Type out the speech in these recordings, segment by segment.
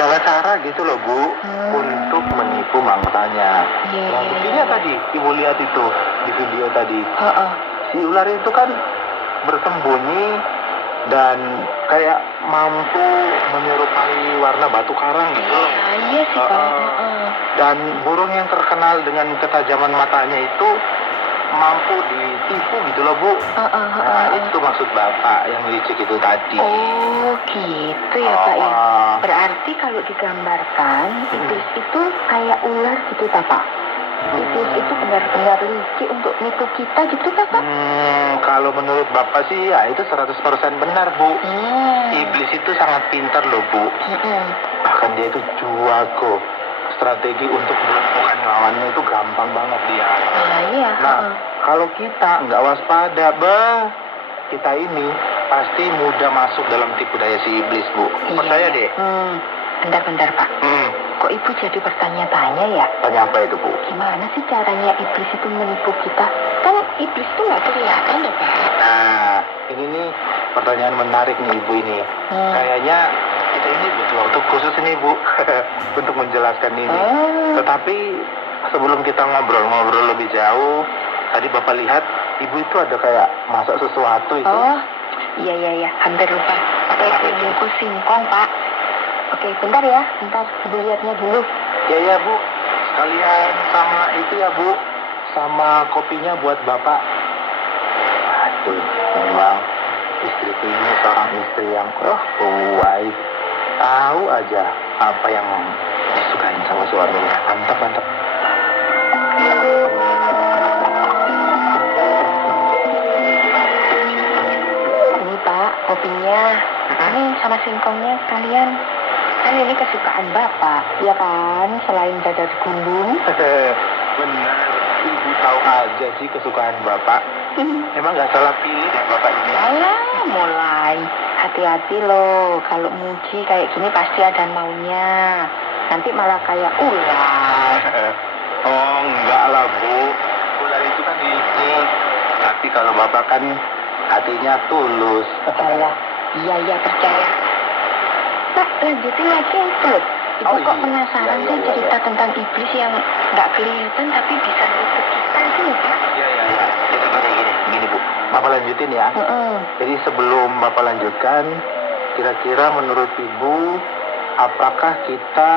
segala cara gitu loh Bu, untuk menipu mangsanya. Iya, Nah, iya, buktinya iya. tadi, Ibu lihat itu di video tadi. Heeh. Si ular itu kan bersembunyi dan kayak mampu menyerupai warna batu karang gitu loh. Iya sih Pak. Heeh. Dan burung yang terkenal dengan ketajaman matanya itu mampu ditipu gitu loh Bu. Nah, itu maksud Bapak yang licik itu tadi. Oh gitu ya Pak ya. Berarti kalau digambarkan iblis itu kayak ular gitu tak Pak? Iblis itu benar-benar licik untuk nipu kita gitu tak Pak? Kalau menurut Bapak sih ya itu 100% benar Bu. Iblis itu sangat pintar loh Bu. Bahkan dia itu jago. Strategi untuk melumpuhkan lawannya itu gampang banget dia. Iya. Nah, kalau kita nggak waspada, kita ini pasti mudah masuk dalam tipu daya si iblis Bu. Percaya deh. Bentar-bentar Pak. Kok Ibu jadi bertanya-tanya ya? Tanya apa itu Bu? Gimana sih caranya iblis itu menipu kita? Kan iblis itu nggak kelihatan loh Pak. Nah, ini nih pertanyaan menarik nih Ibu ini. Kayaknya kita ini butuh waktu khusus ini Bu untuk menjelaskan ini. Tetapi sebelum kita ngobrol-ngobrol lebih jauh, tadi Bapak lihat Ibu itu ada kayak masak sesuatu itu. Oh, iya, hampir lupa. Pakai bungkus singkong Pak. Oke, bentar ya, Ibu lihatnya dulu. Ya Bu, sekalian sama itu ya Bu, sama kopinya buat Bapak. Aduh, memang istriku ini seorang istri yang baik. Tahu aja apa yang disukain sama suaminya. Mantap. Ini Pak, kopinya. Ini sama singkongnya sekalian. Kan ini kesukaan Bapak, ya kan? Selain dadar gulung. Benar, Ibu tahu aja sih kesukaan Bapak. Emang nggak salah pilih deh Bapak ini. Alah, mulai. Hati-hati loh, kalau muji kayak gini pasti ada maunya. Nanti malah kayak ular. Oh, enggak lah Bu. Ular itu kan licik. Tapi kalau Bapak kan hatinya tulus. Alah, iya percaya. Pak, lanjutin lagi itu. Ibu kok penasaran sih cerita tentang iblis yang nggak kelihatan tapi bisa nutup kita itu loh Pak? Iya. Itu gini Bu. Bapak lanjutin ya. Jadi sebelum Bapak lanjutkan, kira-kira menurut Ibu, apakah kita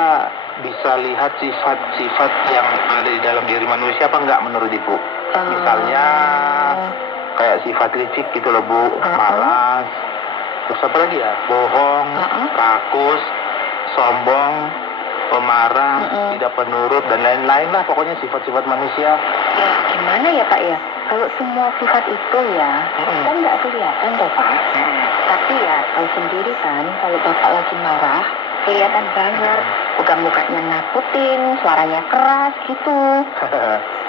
bisa lihat sifat-sifat yang ada di dalam diri manusia apa enggak menurut Ibu? Misalnya kayak sifat licik gitu loh Bu, malas, terus apa lagi ya? Bohong, rakus, sombong, pemarah, tidak penurut dan lain-lain lah pokoknya sifat-sifat manusia. Ya gimana ya Pak ya? Kalau semua sifat itu ya kan nggak kelihatan toh Pak. Tapi ya tahu sendiri kan kalau Bapak lagi marah kelihatan banget. Bukan mukanya nakutin, suaranya keras gitu.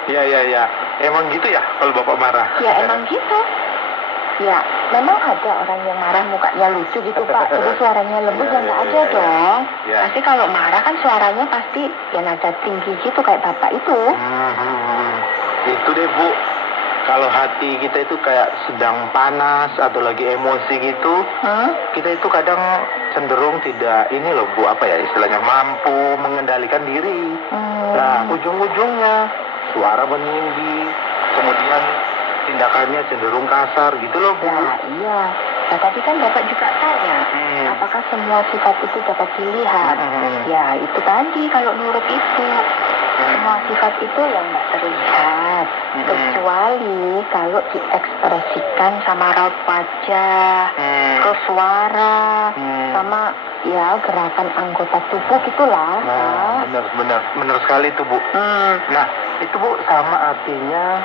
Iya. Emang gitu ya kalau Bapak marah? Ya emang gitu. Ya, memang ada orang yang marah mukanya lucu gitu Pak. Terus suaranya lembut ya nggak ada dong. Pasti kalau marah kan suaranya pasti ya nada tinggi gitu kayak Bapak itu. Itu deh Bu. Kalau hati kita itu kayak sedang panas atau lagi emosi gitu, kita itu kadang cenderung tidak ini loh Bu, apa ya istilahnya, mampu mengendalikan diri. Nah, ujung-ujungnya suara meninggi, kemudian tindakannya cenderung kasar gitu loh Bu. Nah, iya. Nah, tadi kan Bapak juga tanya, apakah semua sifat itu dapat dilihat? Ya, itu tadi kalau menurut Ibu. Semua sifat itu yang nggak terlihat, kecuali kalau diekspresikan sama raut wajah, terus suara, sama ya gerakan anggota tubuh gitulah. Benar sekali itu Bu. Nah, itu Bu sama artinya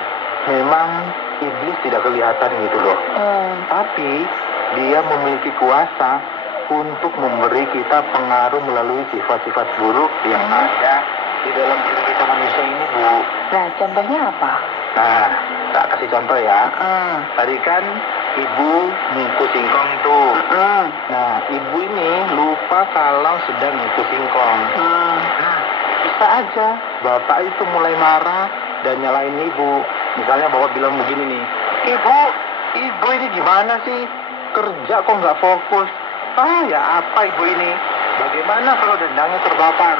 memang iblis tidak kelihatan gitu loh. Tapi dia memiliki kuasa untuk memberi kita pengaruh melalui sifat-sifat buruk yang ada di dalam diri kita manusia ini Bu. Nah, contohnya apa? Nah, tak kasih contoh ya. Tadi kan Ibu ngikut singkong tuh. Nah, Ibu ini lupa kalau sedang ngikut singkong. Nah, bisa aja Bapak itu mulai marah dan nyalain Ibu. Misalnya Bapak bilang begini nih, Ibu ini gimana sih? Kerja kok nggak fokus? Ya apa Ibu ini? Bagaimana kalau dendangnya terbakar?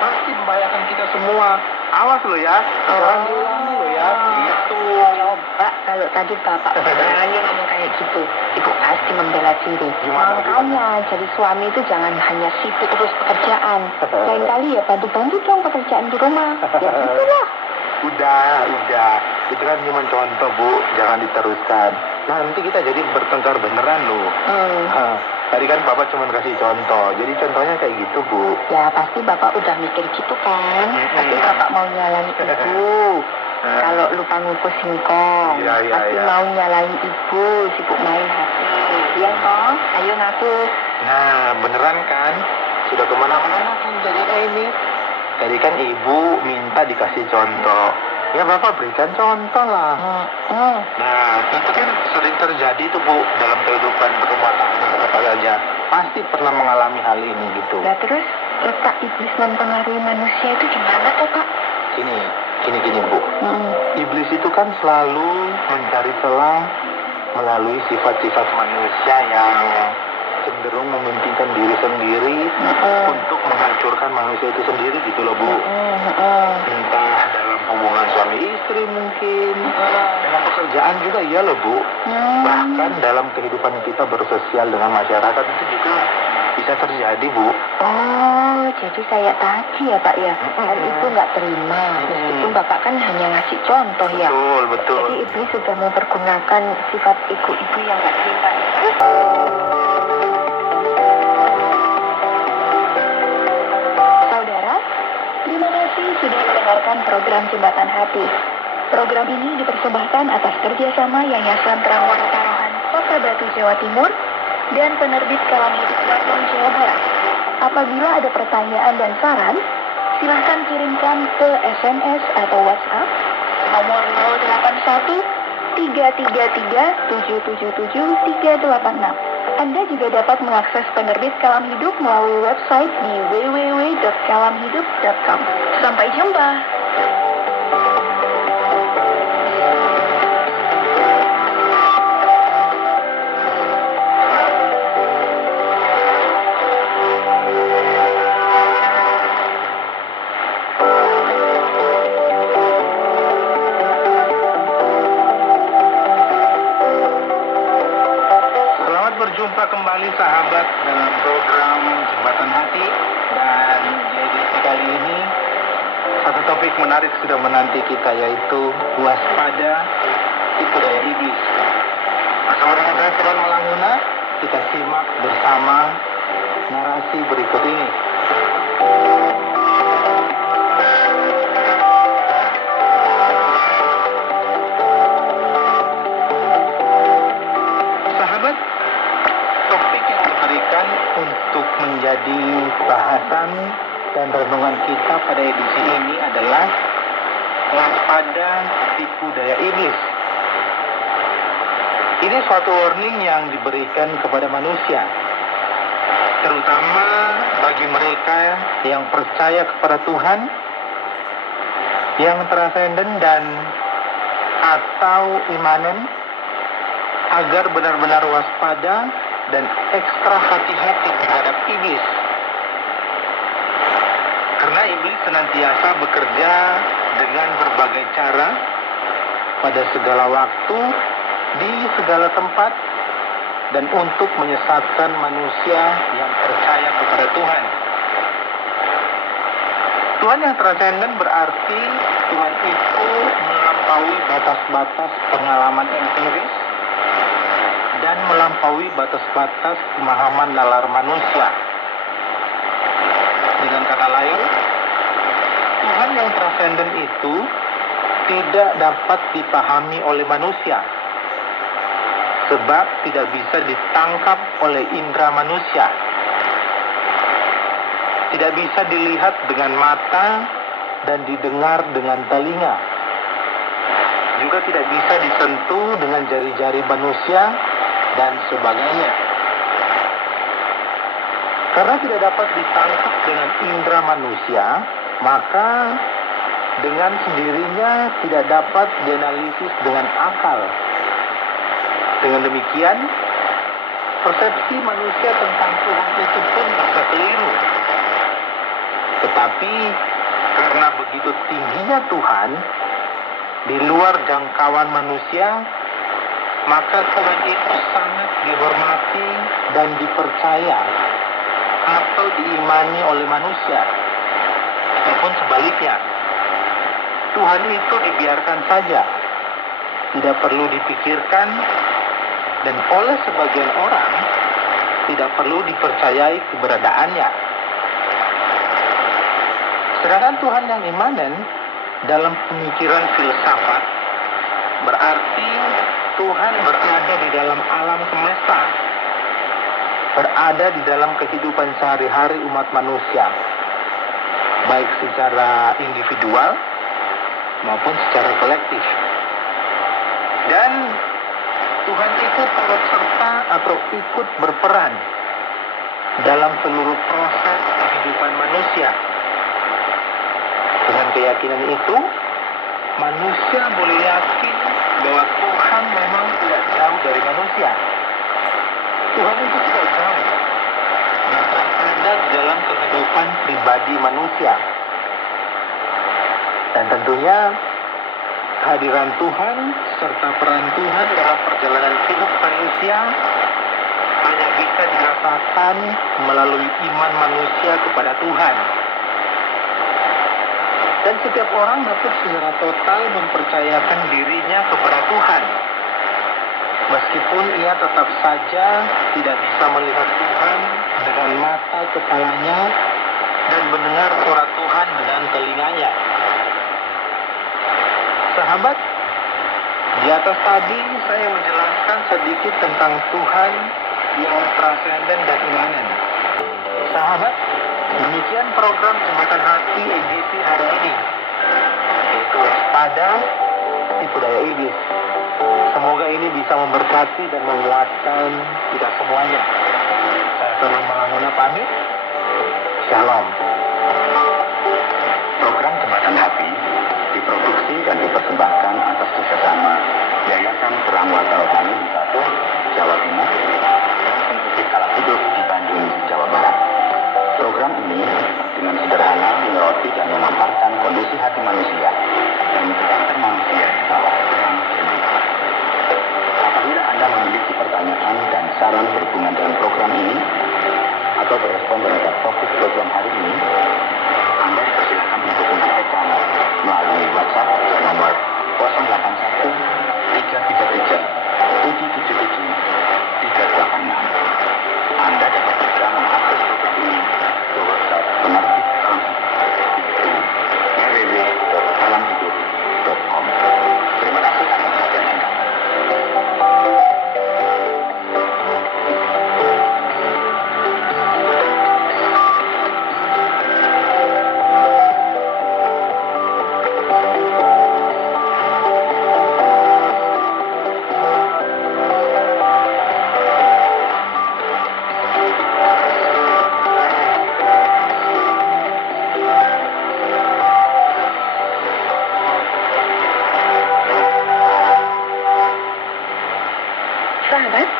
Pasti membahayakan kita semua. Awas lo ya, jangan diulangi lo ya. Gitu. Coba kalau tadi Bapak berani ngomong kayak gitu, Ibu pasti membela diri. Gimana? Makanya jadi suami itu jangan hanya sibuk terus pekerjaan. Lain kali ya bantu-bantu dong pekerjaan di rumah. Ya gitulah. Udah. Itu kan cuma contoh, Bu. Jangan diteruskan. Nanti kita jadi bertengkar beneran loh. Tadi kan Bapak cuma kasih contoh. Jadi contohnya kayak gitu, Bu. Ya pasti Bapak udah mikir gitu kan. Pasti Bapak mau nyalain Ibu. Kalau lupa ngukus singkong. Iya. Pasti mau nyalain Ibu, sibuk main HP. Iya toh? Ayo ngaku. Nah, beneran kan? Sudah kemana-mana kan jadinya ini. Tadi kan Ibu minta dikasih contoh. Ya Bapak berikan contoh lah. Nah, itu kan sering terjadi tuh Bu dalam kehidupan rumah tangga apa saja. Pasti pernah mengalami hal ini gitu. Nah terus letak iblis mempengaruhi manusia itu gimana tuh Pak? Gini Bu. Iblis itu kan selalu mencari celah melalui sifat-sifat manusia yang cenderung mementingkan diri sendiri untuk menghancurkan manusia itu sendiri gitu loh Bu. Entah dalam hubungan suami istri mungkin, dalam pekerjaan juga iya loh Bu. Bahkan dalam kehidupan kita bersosial dengan masyarakat itu juga bisa terjadi Bu. Oh, jadi kayak tadi ya Pak ya. Dan itu nggak terima. Meskipun Bapak kan hanya ngasih contoh ya. Betul. Jadi iblis sudah mempergunakan sifat ego ibu yang nggak terima. Saudara, terima kasih sudah mendengarkan program Jembatan Hati. Program ini dipersembahkan atas kerjasama Yayasan Terang Warna Taruhan Kota Batu, Jawa Timur dan penerbit Kalam Hidup Bandung, Jawa Barat. Apabila ada pertanyaan dan saran, silahkan kirimkan ke SMS atau WhatsApp nomor 081 333 777 386. Anda juga dapat mengakses penerbit Kalam Hidup melalui website di www.kalamhidup.com. Sampai jumpa. Berjumpa kembali sahabat dalam program Jembatan Hati, dan di edisi kali ini satu topik menarik sudah menanti kita, yaitu waspada tipu daya iblis. Bersama dengan saya Tuan Malanguna, kita simak bersama narasi berikut ini. Untuk menjadi bahasan dan renungan kita pada edisi ini adalah waspada tipu daya iblis. Ini suatu warning yang diberikan kepada manusia, terutama bagi mereka yang percaya kepada Tuhan, yang transenden dan atau imanen, agar benar-benar waspada dan ekstra hati-hati terhadap iblis. Karena iblis senantiasa bekerja dengan berbagai cara, pada segala waktu, di segala tempat, dan untuk menyesatkan manusia yang percaya kepada Tuhan. Tuhan yang transenden berarti Tuhan itu melampaui batas-batas pengalaman empiris dan melampaui batas-batas pemahaman nalar manusia. Dengan kata lain, Tuhan yang transenden itu tidak dapat dipahami oleh manusia, sebab tidak bisa ditangkap oleh indera manusia, tidak bisa dilihat dengan mata dan didengar dengan telinga, juga tidak bisa disentuh dengan jari-jari manusia dan sebagainya. Karena tidak dapat ditangkap dengan indera manusia, maka dengan sendirinya tidak dapat dianalisis dengan akal. Dengan demikian, persepsi manusia tentang Tuhan itu pun bisa keliru. Tetapi karena begitu tingginya Tuhan di luar jangkauan manusia, maka Tuhan itu sangat dihormati dan dipercaya atau diimani oleh manusia. Ataupun sebaliknya, Tuhan itu dibiarkan saja, tidak perlu dipikirkan, dan oleh sebagian orang tidak perlu dipercayai keberadaannya. Sedangkan Tuhan yang imanen dalam pemikiran filsafat berarti Tuhan berada di dalam alam semesta, berada di dalam kehidupan sehari-hari umat manusia, baik secara individual maupun secara kolektif. Dan Tuhan itu turut serta atau ikut berperan dalam seluruh proses kehidupan manusia. Dengan keyakinan itu, manusia boleh yakin bahwa Tuhan memang tidak jauh dari manusia. Tuhan itu tidak jauh, bahkan ada di dalam kehidupan pribadi manusia. Dan tentunya kehadiran Tuhan serta peran Tuhan dalam perjalanan hidup manusia hanya bisa dirasakan melalui iman manusia kepada Tuhan. Dan setiap orang dapat secara total mempercayakan dirinya kepada Tuhan, meskipun ia tetap saja tidak bisa melihat Tuhan dengan mata kepalanya dan mendengar suara Tuhan dengan telinganya. Sahabat, di atas tadi saya menjelaskan sedikit tentang Tuhan yang transenden dan imanen. Sahabat, demikian program Jembatan Hati edisi hari ini, yaitu waspada tipu daya iblis. Semoga ini bisa memberkati dan menguatkan kita semuanya. Saya Firman Malanguna pamit. Shalom. Program Jembatan Hati diproduksi dan dipersembahkan atas kerjasama Yayasan Keramwata Rohani di Satu, Jawa Timur, dan Sensitif Kala Hidup di Bandung, Jawa Barat. Program ini dengan sederhana menyoroti dan memaparkan kondisi hati manusia dan karakter manusia di bawah terang firman Allah. Apabila Anda memiliki pertanyaan dan saran berhubungan dengan program ini atau berespon terhadap topik program hari ini, Anda dipersilakan untuk menyampaikan melalui WhatsApp nomor 081 333 777 386. Anda dapat juga mengakses program ini ke website penerbit Salam Hidup, yaitu www.salamhidup.com. Terima kasih atas perhatian Anda. Sahabat,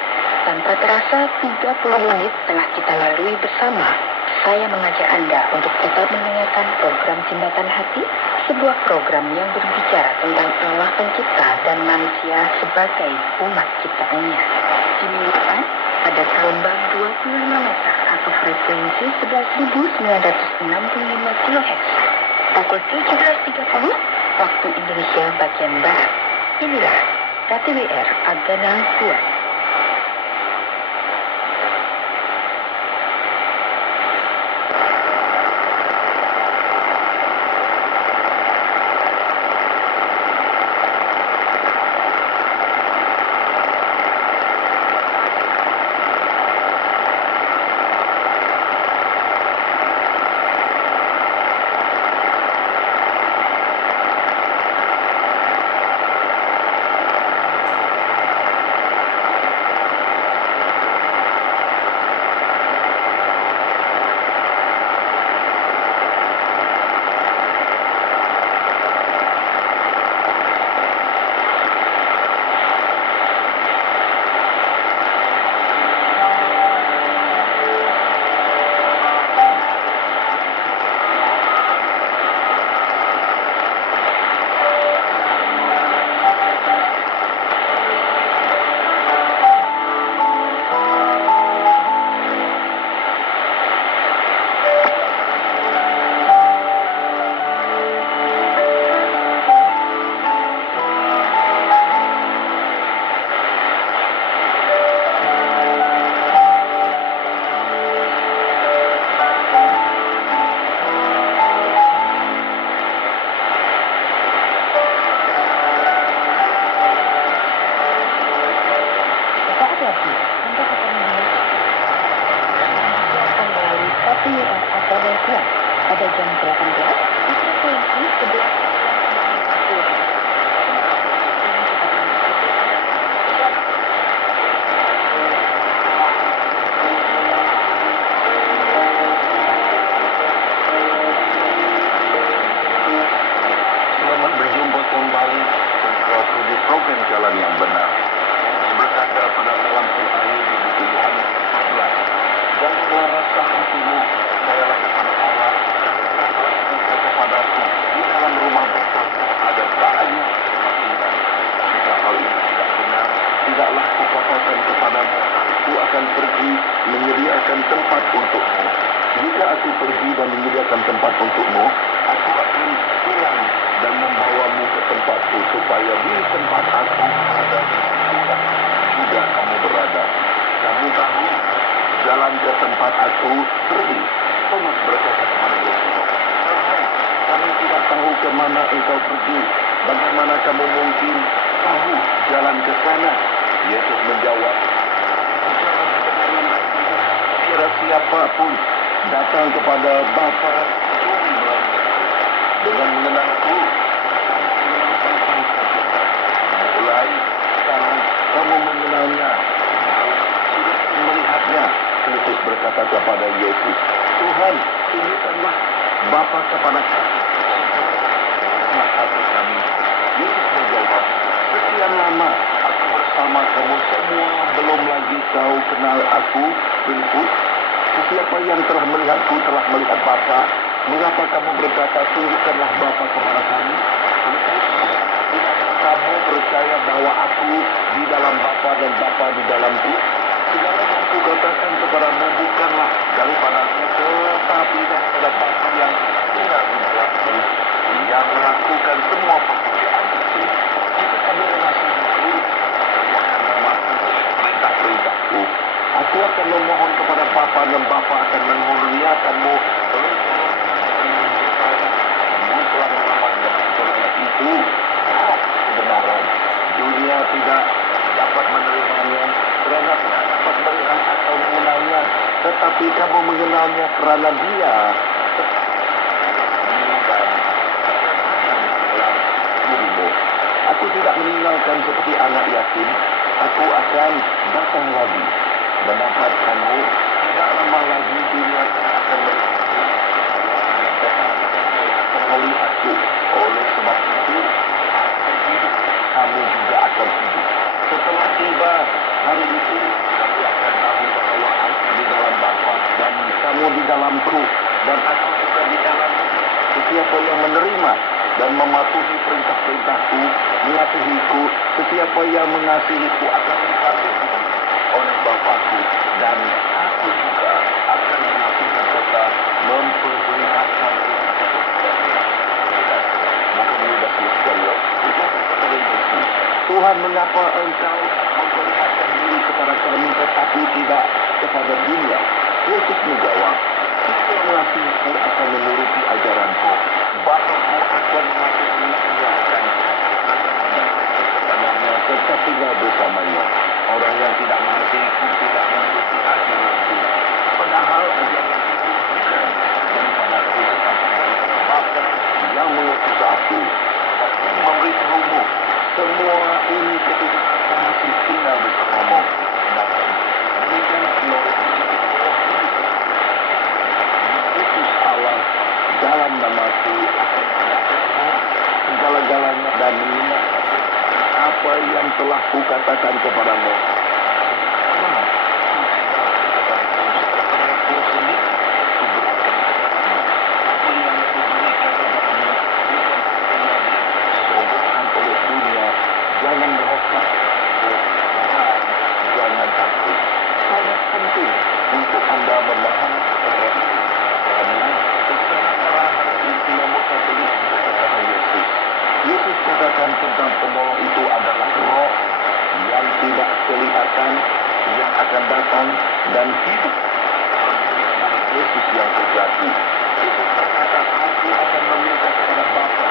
tanpa terasa 30 menit telah kita lalui bersama. Saya mengajak Anda untuk tetap mendengarkan program Jembatan Hati, sebuah program yang berbicara tentang Allah Pencipta dan manusia sebagai umat ciptaannya. Di minggu depan, ada gelombang 25 meter atau frekuensi 11.965 kHz. Pukul 17.30 waktu Indonesia bagian Barat. Inilah KTWR Agana Kuat. pada jam 18, frekuensi 11. Selamat berjumpa kembali di program Jalan yang Benar. Berkata pada dalam Al-Ayat di buku Yohanes 14, dan merasa hatimu, saya lakukan Allah, dan kepadaku, di dalam rumah Bapa ada banyak tempat. Jika hal ini tidak benar, tidaklah kukatakan kepadamu, aku akan pergi menyediakan tempat untukmu. Jika aku pergi dan menyediakan tempat untukmu, aku akan pulang dan membawamu ke tempatku, supaya di tempat aku ada juga kamu berada. Kamu tahu jalan ke tempat aku pergi. Thomas berkata kepada Yesus, Tuhan, kami tidak tahu ke mana engkau pergi. Bagaimana kamu mungkin tahu jalan ke sana? Yesus menjawab, kira siapapun datang kepada Bapa dengan mengenalku, mulai sekarang kamu mengenalnya, melihatnya. Filipus berkata kepada Yesus, Tuhan, tunjukkanlah Bapa kepada kami. Hati kami. Yesus menjawab, sekian lama aku bersama kamu semua, belum lagi kau kenal aku, Filipus? Sesiapa yang telah melihatku telah melihat Bapa. Mengapa kamu berkata, tunjukkanlah Bapa kepada kami? Kamu percaya bahwa aku di dalam Bapa dan Bapa di dalamku? Segala yang aku katakan kepadamu bukanlah daripadaku, tetapi daripada Bapa yang tinggal di dalamku, yang melakukan semua pekerjaan itu. Jika kamu mengasihiku, akan mematuhi perintah-perintahku. Aku akan memohon kepada Bapa dan Bapa akan memuliakanmu. Itu kebenaran. Dunia tidak dapat menerimanya kerana tidak dapat melihat atau mengenalnya, tetapi kamu mengenalnya kerana Dia. Aku tidak meninggalkan seperti anak yatim. Aku akan datang lagi mendapatkanmu. Tidak lama lagi dunia akan melihatku. Oleh sebab itu, kamu juga akan hidup. Setelah tiba hari itu, kamu akan tahu bahwa aku di dalam Bapa dan kamu di dalamku, dan aku juga di dalammu. Sesiapa yang menerima dan mematuhi perintah-perintahku, mengasihiku. Sesiapa yang mengasihiku akan dikasihi oleh Bapakku, dan aku juga akan mengasihi serta memperlihatkan Tuhan, mengapa engkau memperlihatkan diri kepada kami tetapi tidak kepada dunia? Yesus menjawab, jika mengasihiku akan menuruti ajaranku, Bapakku akan mengasihinya dan kepadanya serta tinggal bersamanya. Orang yang tidak mengasihiku tidak menuruti ajaranku. Padahal ajaran itu bukan daripadaku, tetapi daripada Bapa yang mengutus aku. Aku memberitahumu semua ini ketika aku masih tinggal bersamamu. Berikan diutus Allah dalam namaku akan mengajarmu segala-galanya dan mengingatkan apa yang telah kukatakan kepadamu. Jangan merasa, jangan takut. Sangat penting untuk Anda memahami karena secara itu nomor satu kata Yesus. Yesus katakan tentang penolong itu adalah roh yang tidak kelihatan, yang akan datang dan hidup. Yesus yang sejati. Yesus berkata, aku akan meminta kepada Bapa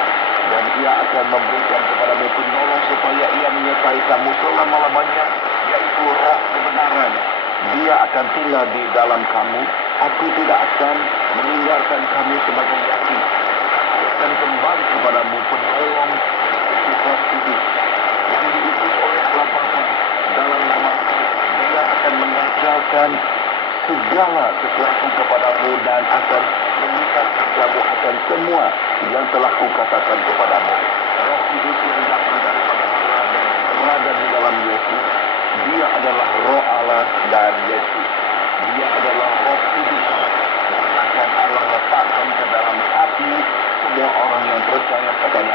dan Ia akan memberikan kepadamu penolong supaya Ia menyertai kamu selama-lamanya, yaitu roh kebenaran. Dia akan tinggal di dalam kamu. Aku tidak akan meninggalkan kamu sebagai segala sesuatu kepadamu dan akan mengikat kamu akan semua yang telah kukatakan kepadamu. Roh Kudus yang datang daripada Allah dan berada di dalam Yesus, dia adalah Roh Allah dan Yesus. Dia adalah Roh Kudus yang akan Allah letakkan ke dalam hati semua orang yang percaya kepada